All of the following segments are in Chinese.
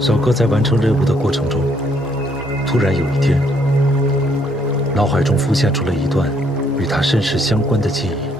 小哥在完成任务的过程中，突然有一天，脑海中浮现出了一段与他身世相关的记忆。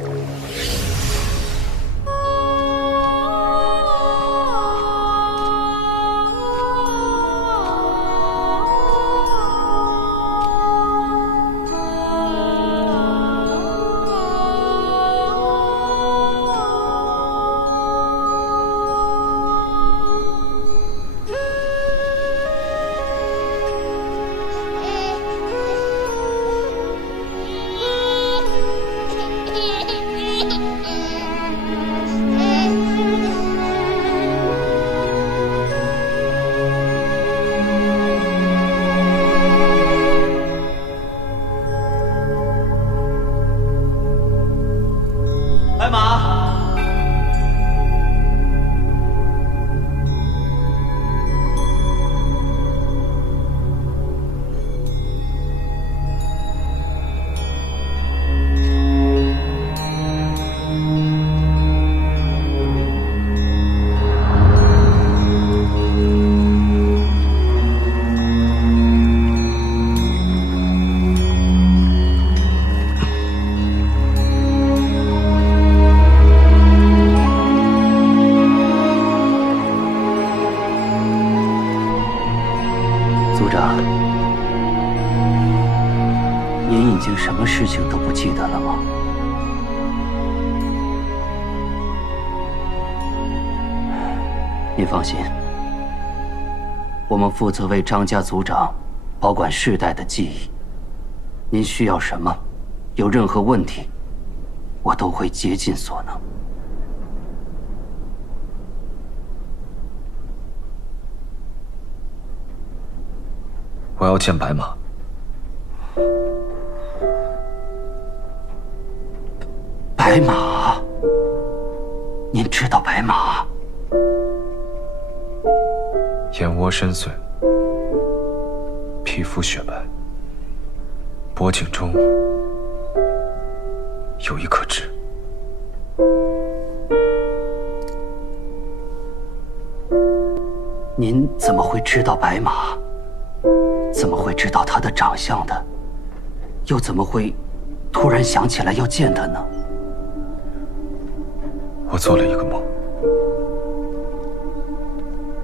什么事情都不记得了吗？您放心，我们负责为张家族长保管世代的记忆。您需要什么，有任何问题，我都会竭尽所能。我要见白马。白马？您知道白马？眼窝深邃，皮肤雪白，脖颈中有一颗痣。您怎么会知道白马？怎么会知道他的长相的？又怎么会突然想起来要见他呢？我做了一个梦，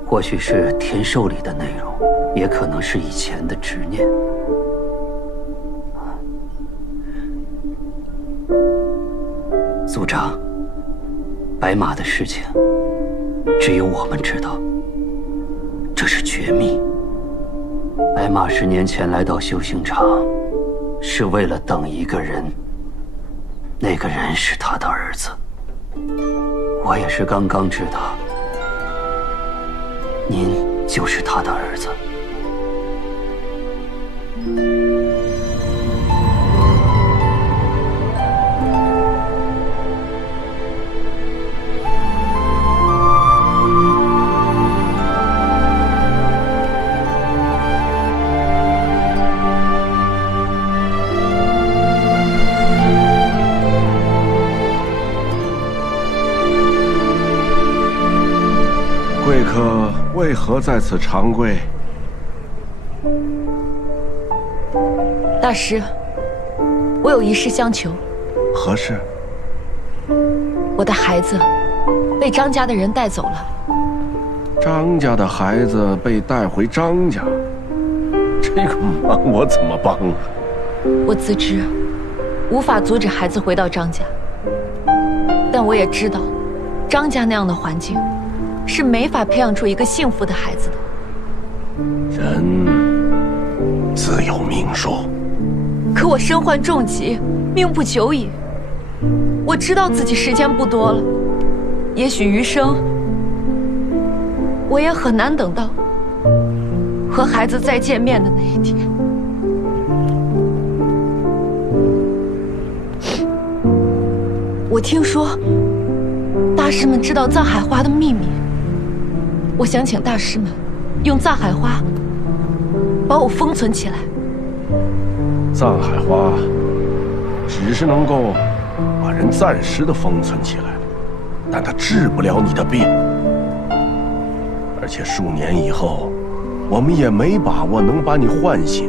或许是天寿里的内容，也可能是以前的执念。族长，白马的事情只有我们知道，这是绝密。白马10年前来到修行场，是为了等一个人，那个人是他的儿子。我也是刚刚知道，您就是他的儿子。贵客为何在此长跪？大师，我有一事相求。何事？我的孩子被张家的人带走了。张家的孩子被带回张家，这个忙我怎么帮啊？我自知无法阻止孩子回到张家，但我也知道，张家那样的环境是没法培养出一个幸福的孩子的。人自有命数，可我身患重疾，命不久矣。我知道自己时间不多了，也许余生我也很难等到和孩子再见面的那一天。我听说大师们知道藏海花的秘密，我想请大师们用藏海花把我封存起来。藏海花只是能够把人暂时的封存起来，但它治不了你的病。而而且数年以后，我们也没把握能把你唤醒，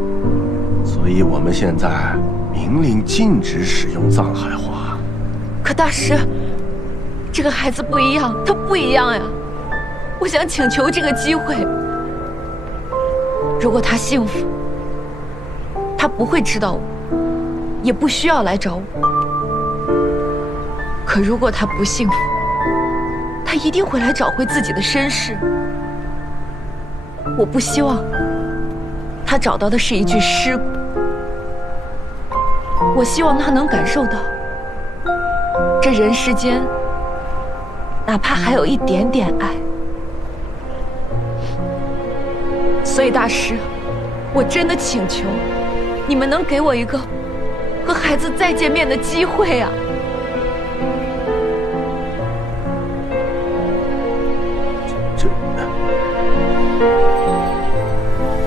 所以我们现在明令禁止使用藏海话。可大师，这个孩子不一样，他不一样呀！我想请求这个机会。如果他幸福，他不会知道我，也不需要来找我。可如果他不幸福，他一定会来找回自己的身世。我不希望他找到的是一具尸骨，我希望他能感受到，这人世间哪怕还有一点点爱。所以大师，我真的请求你们能给我一个和孩子再见面的机会啊！这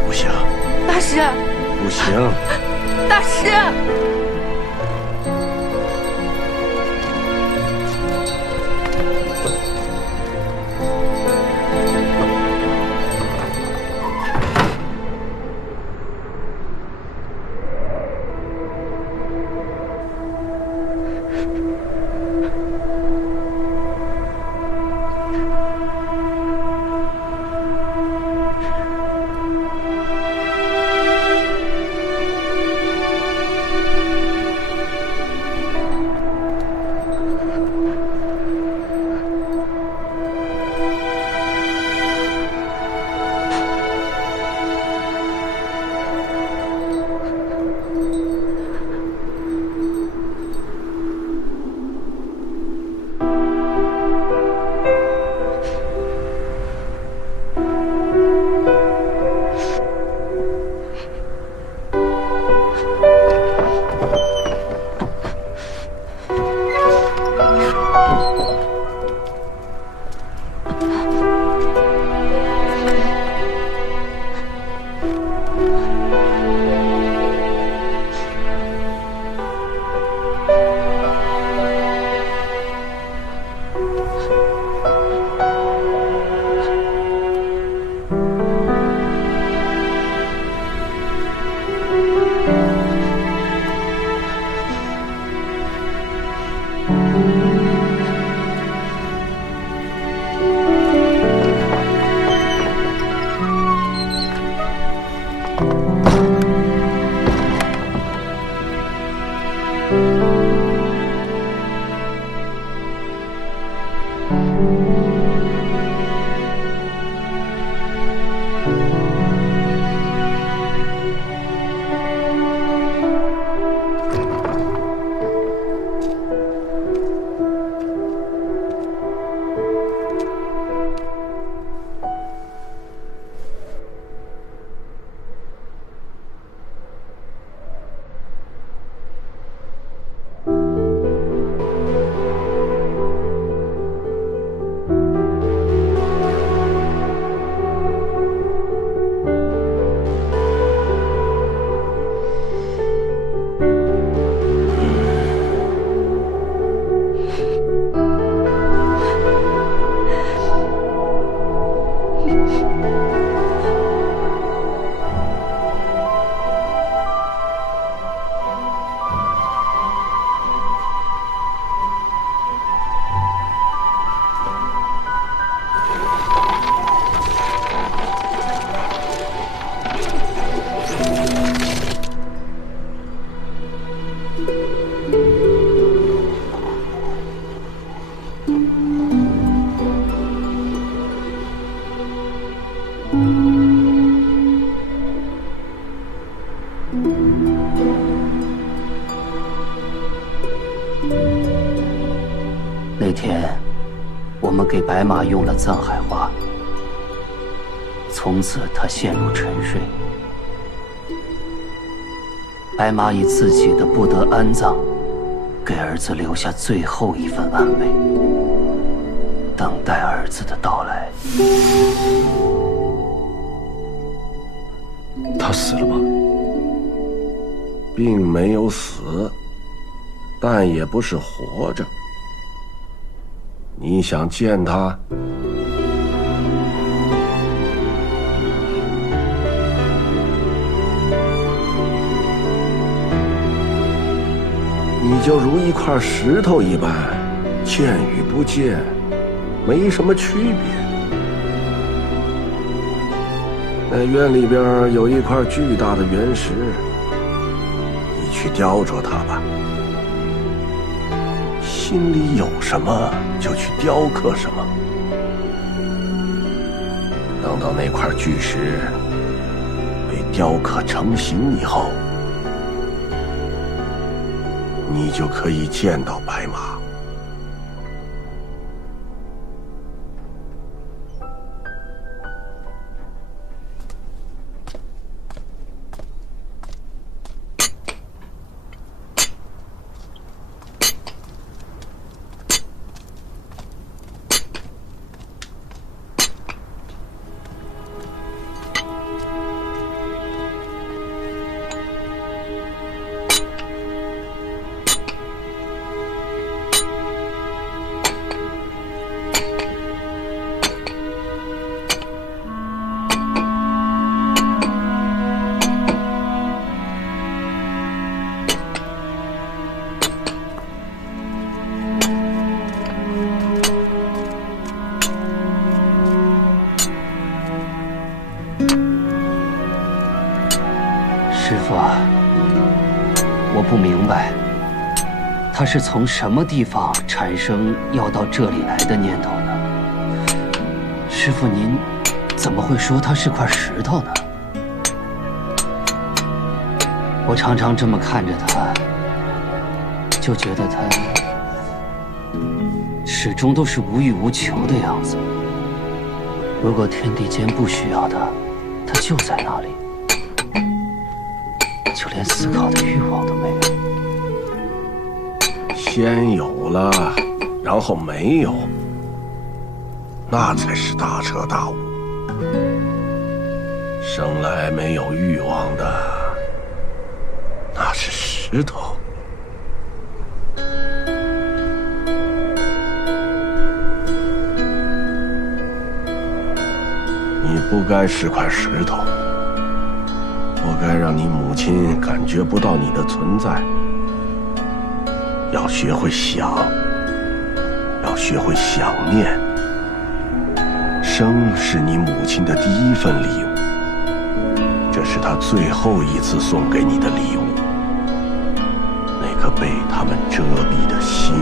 不行，大师，不行，大师。那天，我们给白马用了藏海话，从此他陷入沉睡。白马以自己的不得安葬，给儿子留下最后一份安慰，等待儿子的到来。他死了吗？并没有死，但也不是活着。你想见他？就如一块石头一般，见与不见，没什么区别。那院里边有一块巨大的原石，你去雕琢它吧。心里有什么就去雕刻什么。等到那块巨石被雕刻成型以后，你就可以见到白马。师傅啊，我不明白，他是从什么地方产生要到这里来的念头呢？师傅，您怎么会说它是块石头呢？我常常这么看着它，就觉得它始终都是无欲无求的样子。如果天地间不需要它，它就在那里。就连思考的欲望都没有。先有了，然后没有，那才是大彻大悟。生来没有欲望的，那是石头。你不该是块石头。不该让你母亲感觉不到你的存在。要学会想，要学会想念。生是你母亲的第一份礼物，这是她最后一次送给你的礼物。那颗被他们遮蔽的心。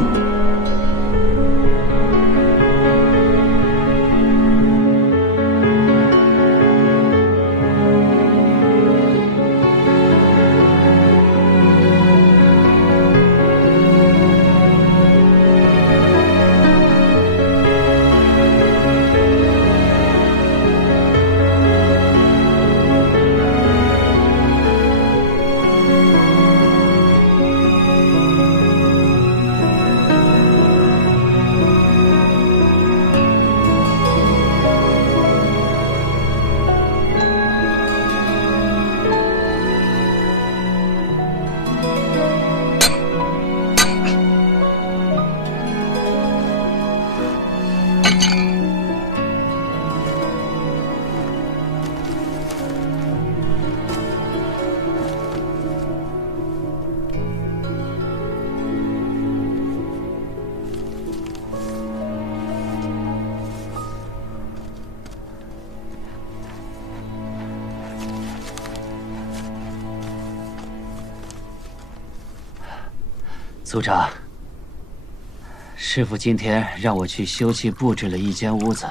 族长，师父今天让我去修葺布置了一间屋子，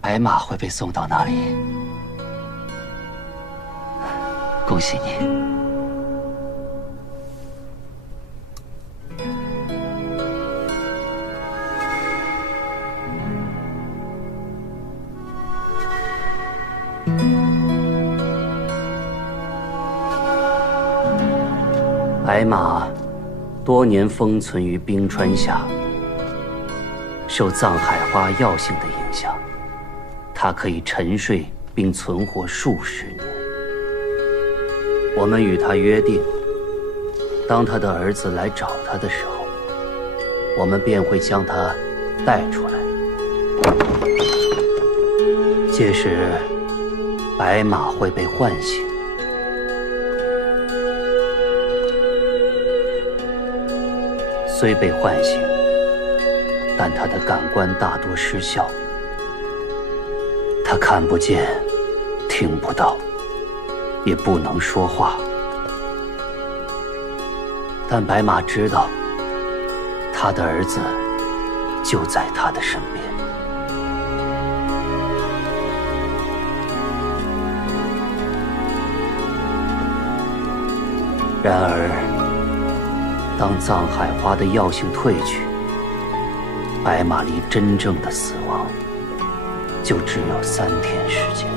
白马会被送到那里。恭喜你。白马多年封存于冰川下，受藏海花药性的影响，它可以沉睡并存活数十年。我们与他约定，当他的儿子来找他的时候，我们便会将他带出来。届时，白马会被唤醒。虽被唤醒，但他的感官大多失效。他看不见，听不到，也不能说话。但白马知道，他的儿子就在他的身边。然而，当藏海花的药性褪去，白马离真正的死亡就只有3天时间。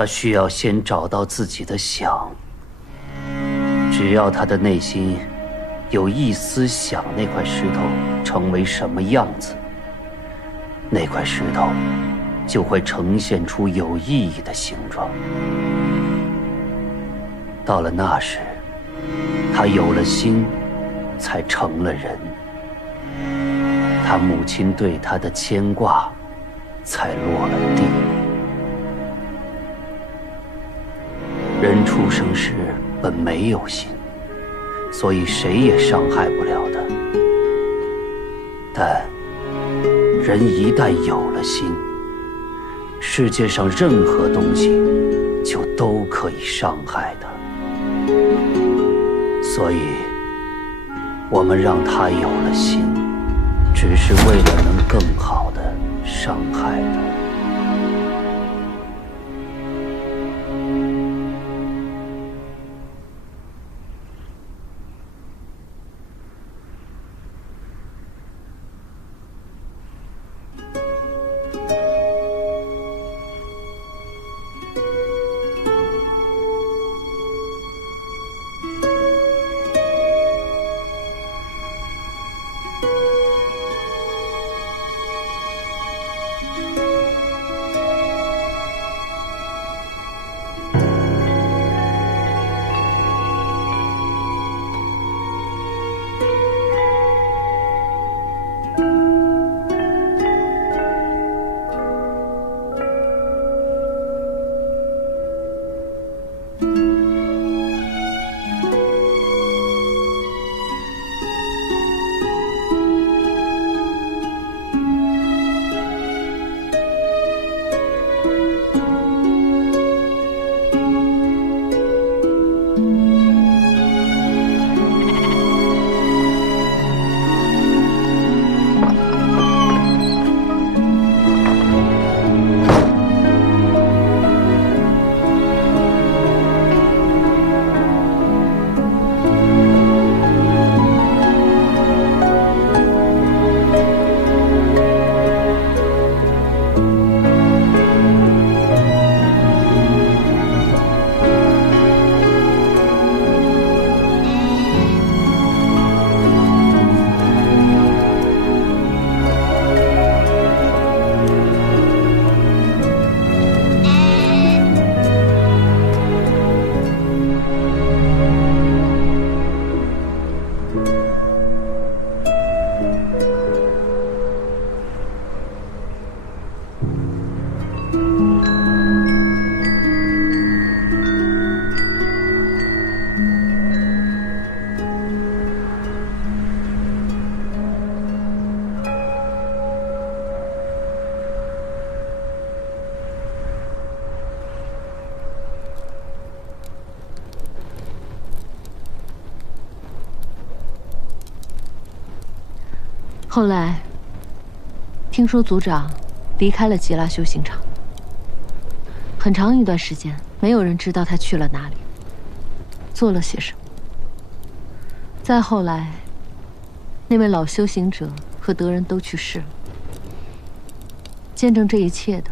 他需要先找到自己的想。只要他的内心有一丝想那块石头成为什么样子，那块石头就会呈现出有意义的形状。到了那时，他有了心，才成了人。他母亲对他的牵挂才落了地。人出生时本没有心，所以谁也伤害不了他。但人一旦有了心，世界上任何东西就都可以伤害他。所以，我们让他有了心，只是为了能更好地伤害他。后来，听说族长离开了吉拉修行场，很长一段时间，没有人知道他去了哪里，做了些什么。再后来，那位老修行者和德人都去世了，见证这一切的，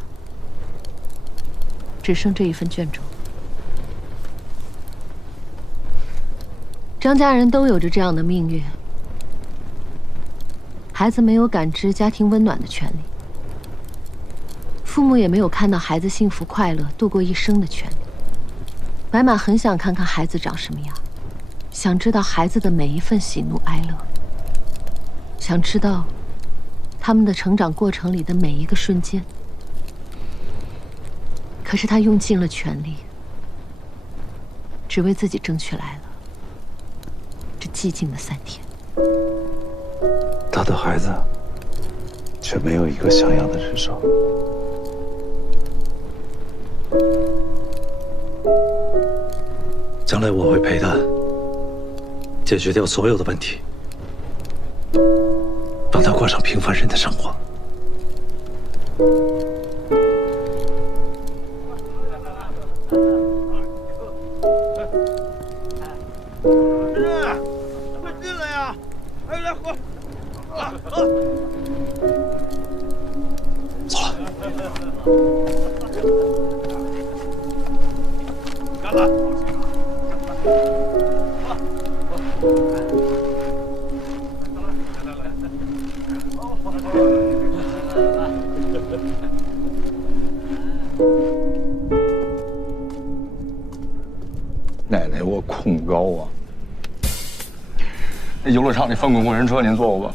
只剩这一份卷轴。张家人都有着这样的命运。孩子没有感知家庭温暖的权利，父母也没有看到孩子幸福快乐度过一生的权利。白马很想看看孩子长什么样，想知道孩子的每一份喜怒哀乐，想知道他们的成长过程里的每一个瞬间。可是他用尽了全力，只为自己争取来了这寂静的3天。他的孩子却没有一个像样的人生。将来我会陪他解决掉所有的问题，让他过上平凡人的生活。快进来呀！哎，来喝。走了。奶奶，我恐高啊！那游乐场那翻滚过山车您坐过吧？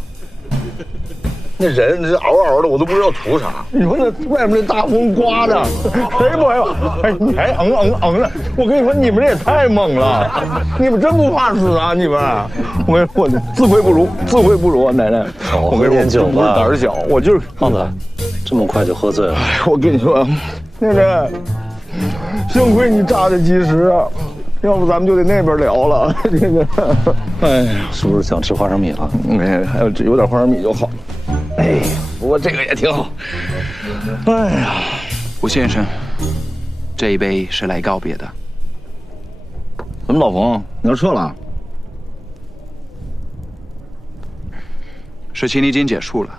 那人这嗷嗷的，我都不知道图啥。你说那外面那大风刮的，谁不害怕？哎，你还的！我跟你说，你们这也太猛了！你们真不怕死啊？你们？我跟你说，自愧不如啊！奶奶，少喝点酒吧。我不是胆小，我就是胖子，这么快就喝醉了？哎，我跟你说，奶奶，幸亏你扎的及时啊！要不咱们就得那边聊了。这个，哎呀，是不是想吃花生米了？哎，还有有点花生米就好。哎，不过这个也挺好。哎呀，吴先生，这一杯是来告别的。怎么，老冯，你要撤了？事情已经结束了，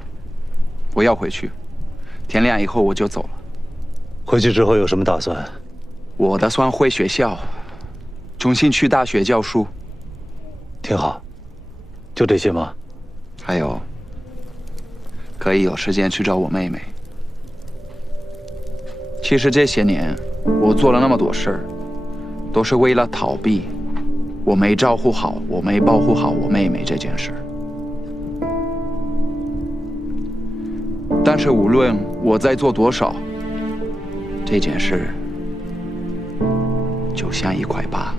我要回去。天亮以后我就走了。回去之后有什么打算？我打算回学校，重新去大学教书。挺好。就这些吗？还有，可以有时间去找我妹妹。其实这些年，我做了那么多事儿，都是为了逃避我没照顾好、我没保护好我妹妹这件事。但是无论我在做多少，这件事就像一块疤，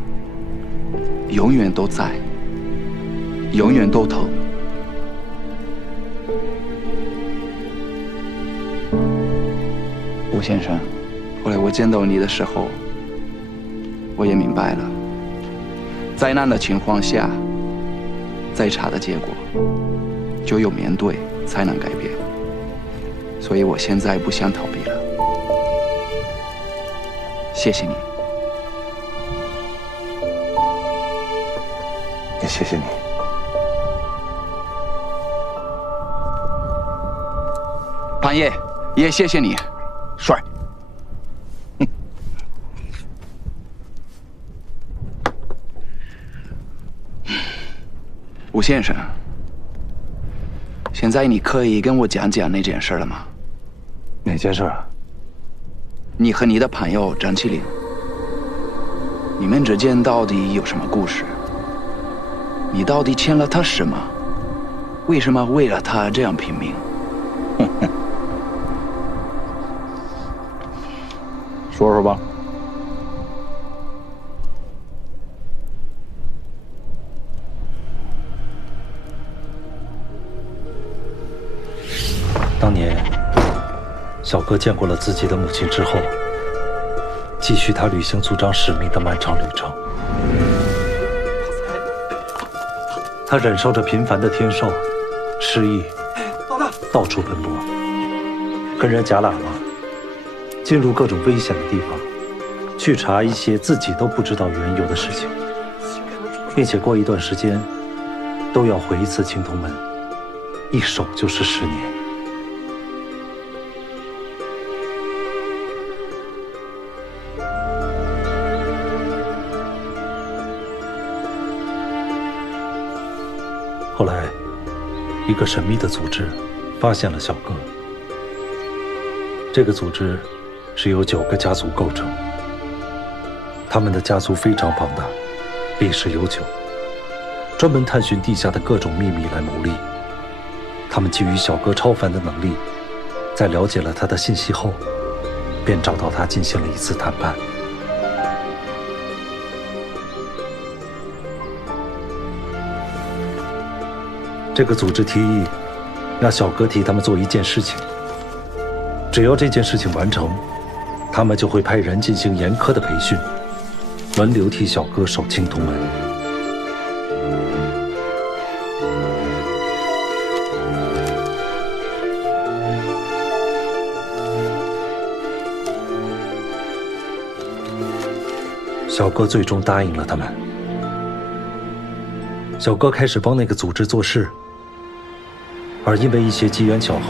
永远都在，永远都疼。吴先生，后来我见到你的时候，我也明白了，灾难的情况下，再差的结果，就有面对才能改变。所以我现在不想逃避了。谢谢你。也谢谢你。潘爷，也谢谢你。帅。吴先生，现在你可以跟我讲讲那件事了吗？哪件事啊？你和你的朋友张起灵，你们之间到底有什么故事？你到底欠了他什么？为什么为了他这样拼命？说说吧。当年，小哥见过了自己的母亲之后，继续他履行族长使命的漫长旅程。他忍受着频繁的天授、失忆，到处奔波，跟人夹喇嘛，进入各种危险的地方，去查一些自己都不知道缘由的事情，并且过一段时间都要回一次青铜门，一守就是10年。后来，一个神秘的组织发现了小哥。这个组织是由9个家族构成，他们的家族非常庞大，历史悠久，专门探寻地下的各种秘密来牟利。他们基于小哥超凡的能力，在了解了他的信息后，便找到他进行了一次谈判。这个组织提议让小哥替他们做一件事情，只要这件事情完成，他们就会派人进行严苛的培训，轮流替小哥守青铜门。小哥最终答应了他们。小哥开始帮那个组织做事。而因为一些机缘巧合，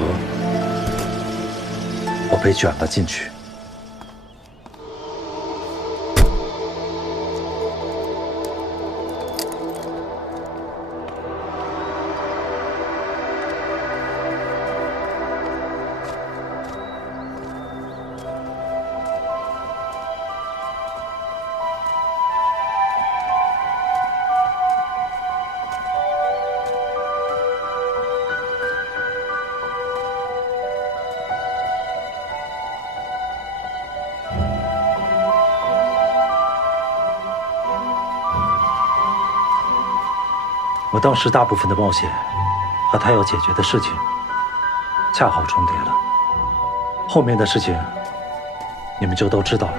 我被卷了进去。我当时大部分的冒险和他要解决的事情恰好重叠了，后面的事情你们就都知道了。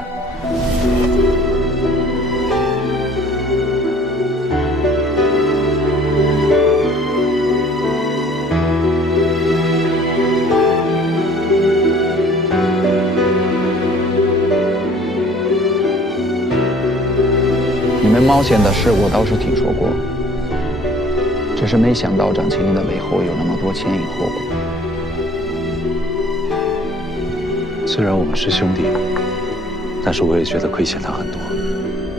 你们冒险的事我倒是听说过，只是没想到张青云的背后有那么多前因后果。虽然我们是兄弟，但是我也觉得亏欠他很多。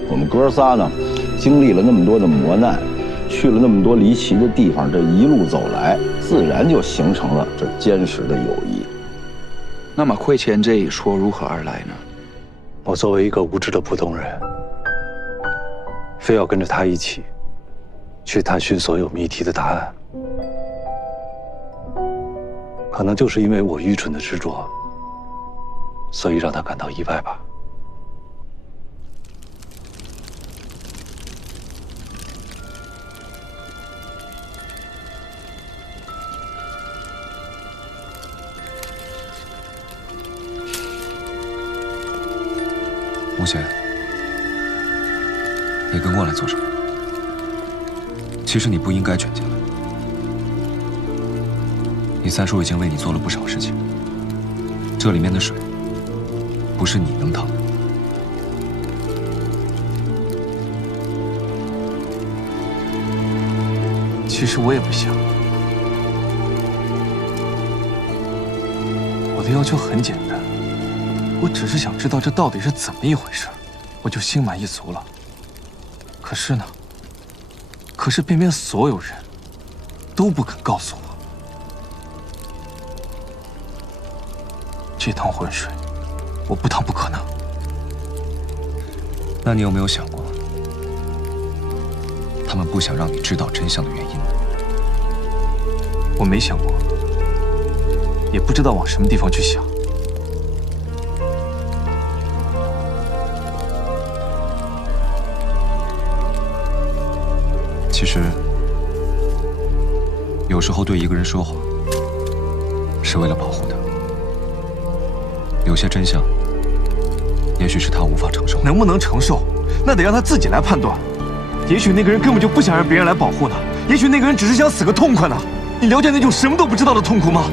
我们哥仨呢，经历了那么多的磨难，去了那么多离奇的地方，这一路走来，自然就形成了这坚实的友谊。那么亏欠这一说如何而来呢？我作为一个无知的普通人，非要跟着他一起去探寻所有谜题的答案，可能就是因为我愚蠢的执着，所以让他感到意外吧。吴贤，你跟过来做什么？其实你不应该卷进来。你三叔已经为你做了不少事情，这里面的水不是你能趟的。其实我也不想，我的要求很简单，我只是想知道这到底是怎么一回事，我就心满意足了。可是呢，偏偏所有人都不肯告诉我，这趟浑水我不趟不可能。那你有没有想过，他们不想让你知道真相的原因呢？我没想过，也不知道往什么地方去想。其实，有时候对一个人说谎，是为了保护他。有些真相，也许是他无法承受。能不能承受，那得让他自己来判断。也许那个人根本就不想让别人来保护他，也许那个人只是想死个痛快呢。你了解那种什么都不知道的痛苦吗？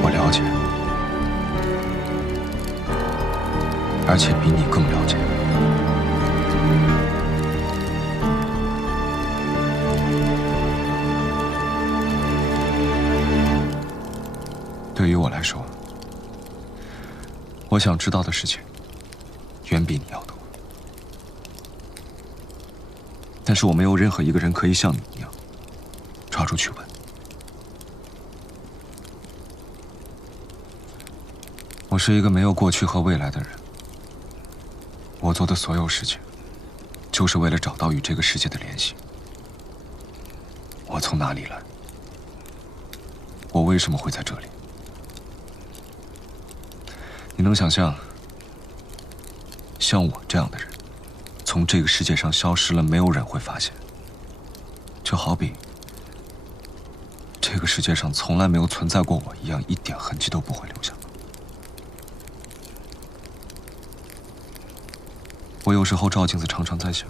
我了解，而且比你更了解。对于我来说，我想知道的事情远比你要多，但是我没有任何一个人可以像你一样抓住去问。我是一个没有过去和未来的人，我做的所有事情就是为了找到与这个世界的联系。我从哪里来？我为什么会在这里？你能想象，像我这样的人，从这个世界上消失了，没有人会发现？就好比这个世界上从来没有存在过我一样，一点痕迹都不会留下。我有时候照镜子，常常在想，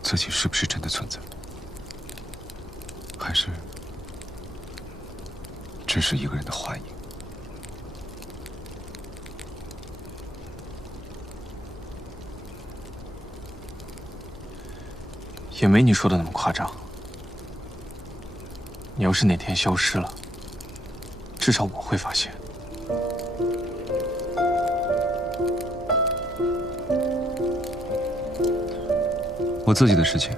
自己是不是真的存在，还是只是一个人的幻影？也没你说的那么夸张。你要是哪天消失了，至少我会发现。我自己的事情，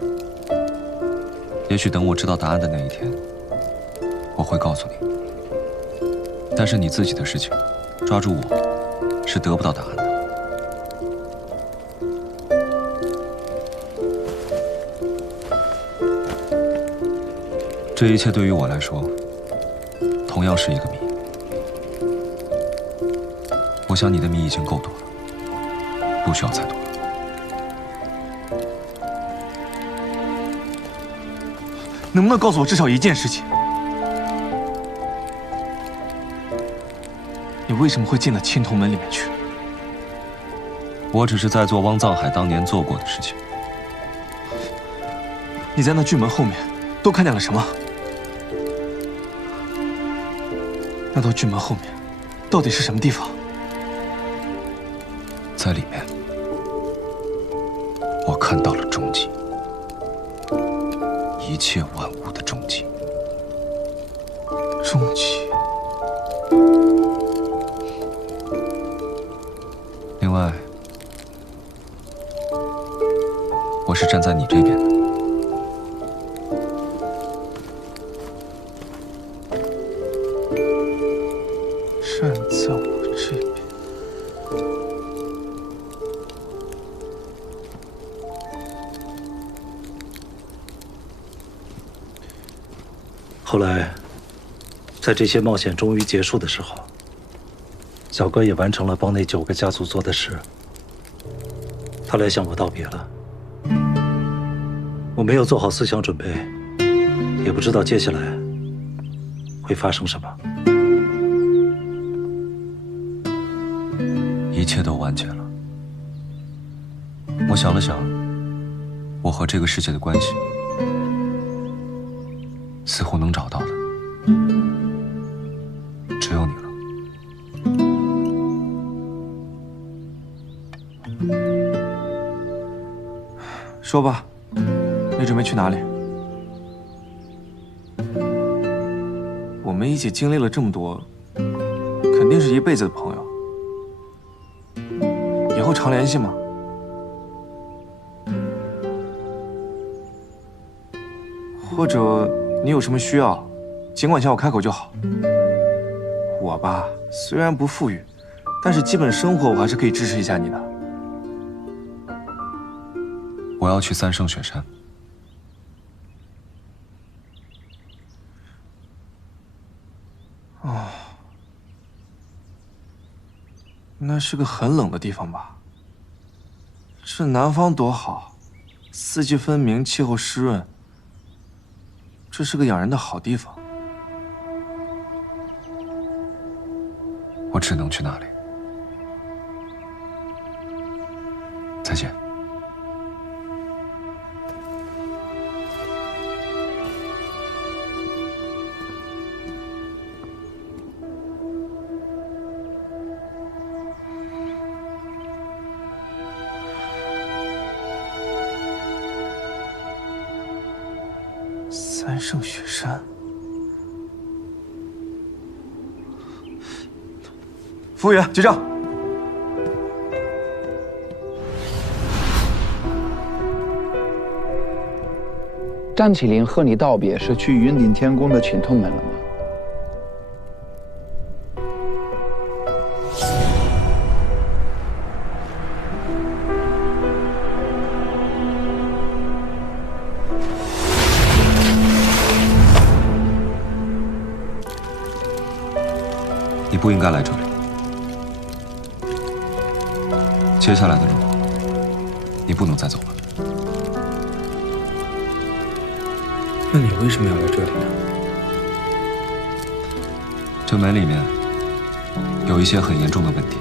也许等我知道答案的那一天，我会告诉你。但是你自己的事情，抓住我，是得不到答案的。这一切对于我来说，同样是一个谜。我想你的谜已经够多了，不需要再多了。能不能告诉我至少一件事情？你为什么会进到青铜门里面去？我只是在做汪藏海当年做过的事情。你在那巨门后面都看见了什么？那道巨门后面到底是什么地方？在里面，我看到了终极，一切万物的终极。终极。另外，我是站在你这边的。站在我这边。后来，在这些冒险终于结束的时候，小哥也完成了帮那9个家族做的事。他来向我道别了。我没有做好思想准备，也不知道接下来会发生什么。一切都完结了。我想了想，我和这个世界的关系，似乎能找到的只有你了。说吧，你准备去哪里？我们一起经历了这么多，肯定是一辈子的朋友。以后常联系吗？或者你有什么需要，尽管向我开口就好。我吧，虽然不富裕，但是基本生活我还是可以支持一下你的。我要去3圣雪山。哦，那是个很冷的地方吧？这南方多好，四季分明，气候湿润，这是个养人的好地方。我只能去那里。再见。3圣雪山，服务员结账。张起灵和你道别是去云顶天宫的请痛门了吗？你不应该来这里。接下来的路，你不能再走了。那你为什么要来这里呢？这门里面有一些很严重的问题，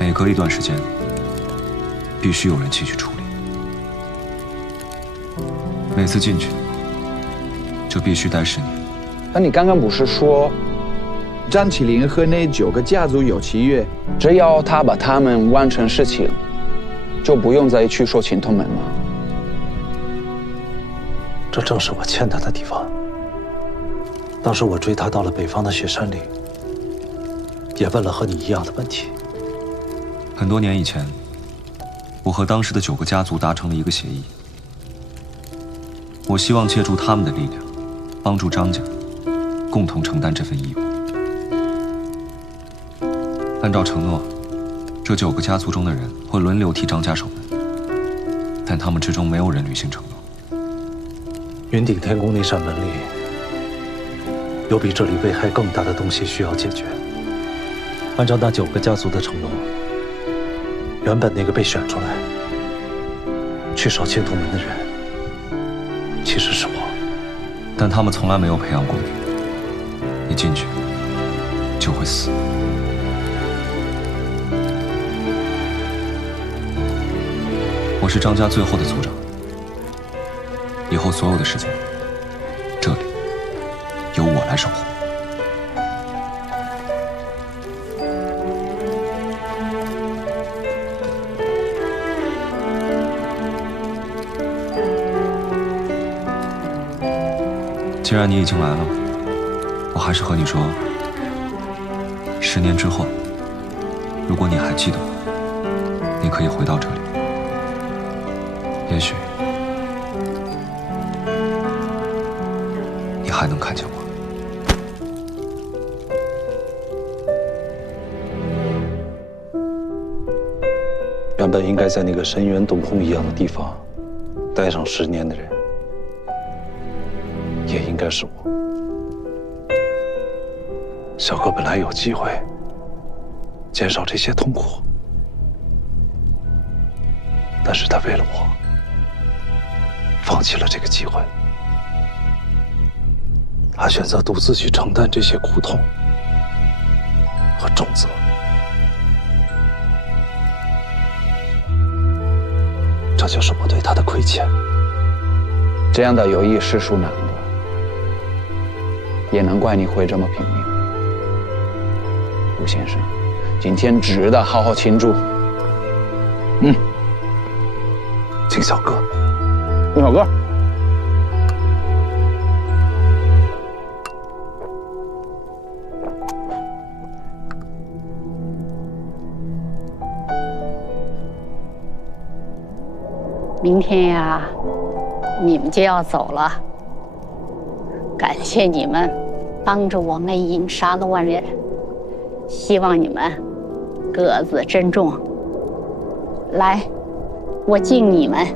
每隔一段时间必须有人进去处理。每次进去就必须待10年。那你刚刚不是说张起灵和那9个家族有契约，只要他把他们完成事情，就不用再去说请痛门吗？这正是我欠他的地方。当时我追他到了北方的雪山里，也问了和你一样的问题。很多年以前，我和当时的9个家族达成了一个协议，我希望借助他们的力量，帮助张家共同承担这份义务。按照承诺，这9个家族中的人会轮流替张家守门，但他们之中没有人履行承诺。云顶天宫那扇门里，有比这里危害更大的东西需要解决，按照那9个家族的承诺，原本那个被选出来去守青铜门的人，其实是我。但他们从来没有培养过你，一进去就会死。我是张家最后的族长，以后所有的事情，这里由我来守护。既然你已经来了，我还是和你说，10年之后，如果你还记得我，你可以回到这里。也许你还能看见我。原本应该在那个深渊洞窟一样的地方待上10年的人，也应该是我。小哥本来有机会减少这些痛苦，但是他为了我，放弃了这个机会。他选择独自去承担这些苦痛和重责。这就是我对他的亏欠。这样的友谊实属难得，也难怪你会这么拼命。吴先生，今天值得好好庆祝。请小哥。你小哥。明天呀，你们就要走了。感谢你们帮着我们引杀了万人，希望你们各自珍重。来，我敬你们。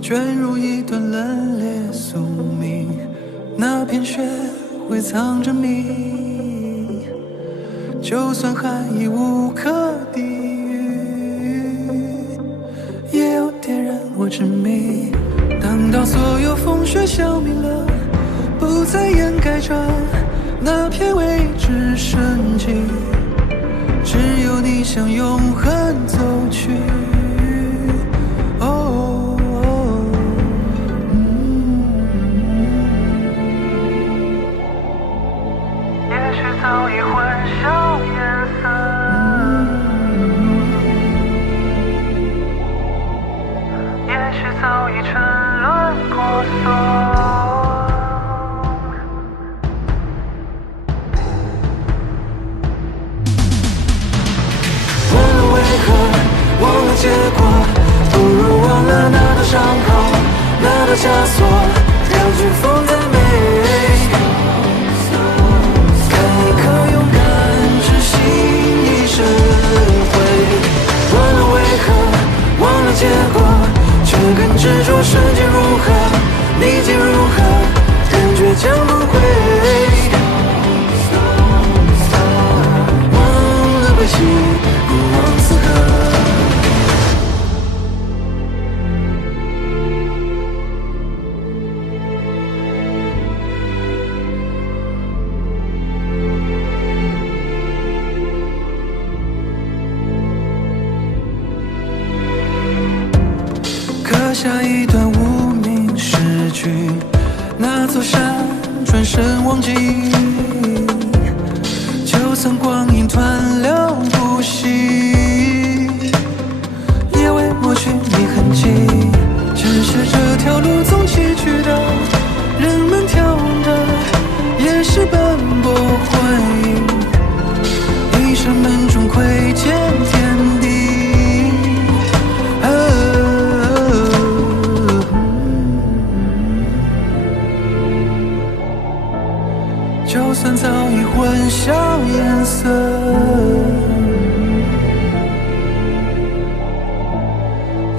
卷入一段冷冽宿命，那片血会藏着谜，就算含义无可抵御，也有点让我执迷。当到所有风雪消弭了，不再掩盖着那片未知生机，只有你向永恒走去。早已混淆颜色，也许早已沉沦过锁。忘了为何，忘了结果，不如忘了那道伤口，那道枷锁，让飓风再美。结果却更执着世界如何，逆境如何，人倔强不悔。忘了悲喜，不忘此刻。下一段无名诗句，那座山转身忘记，就算光阴湍流不息，也未抹去你痕迹。只是这条路总崎岖的，人们眺望的也是奔波幻影，一扇门中窥见天地。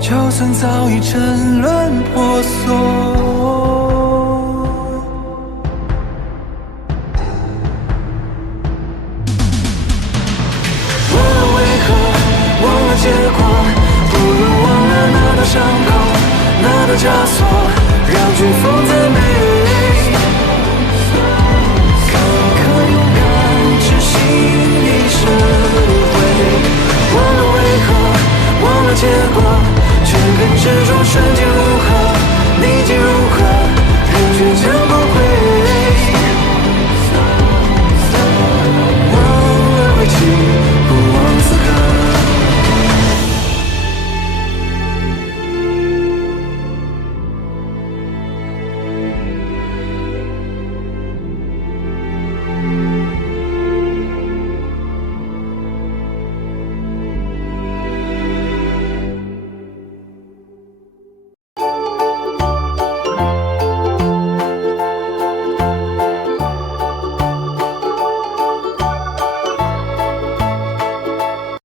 就算早已沉沦婆娑。忘了为何，忘了结果，不如忘了那道伤口，那道枷锁，让飓风再美。可勇敢执行一生回，忘了为何，忘了结果，却更执着瞬间如何，逆境如何。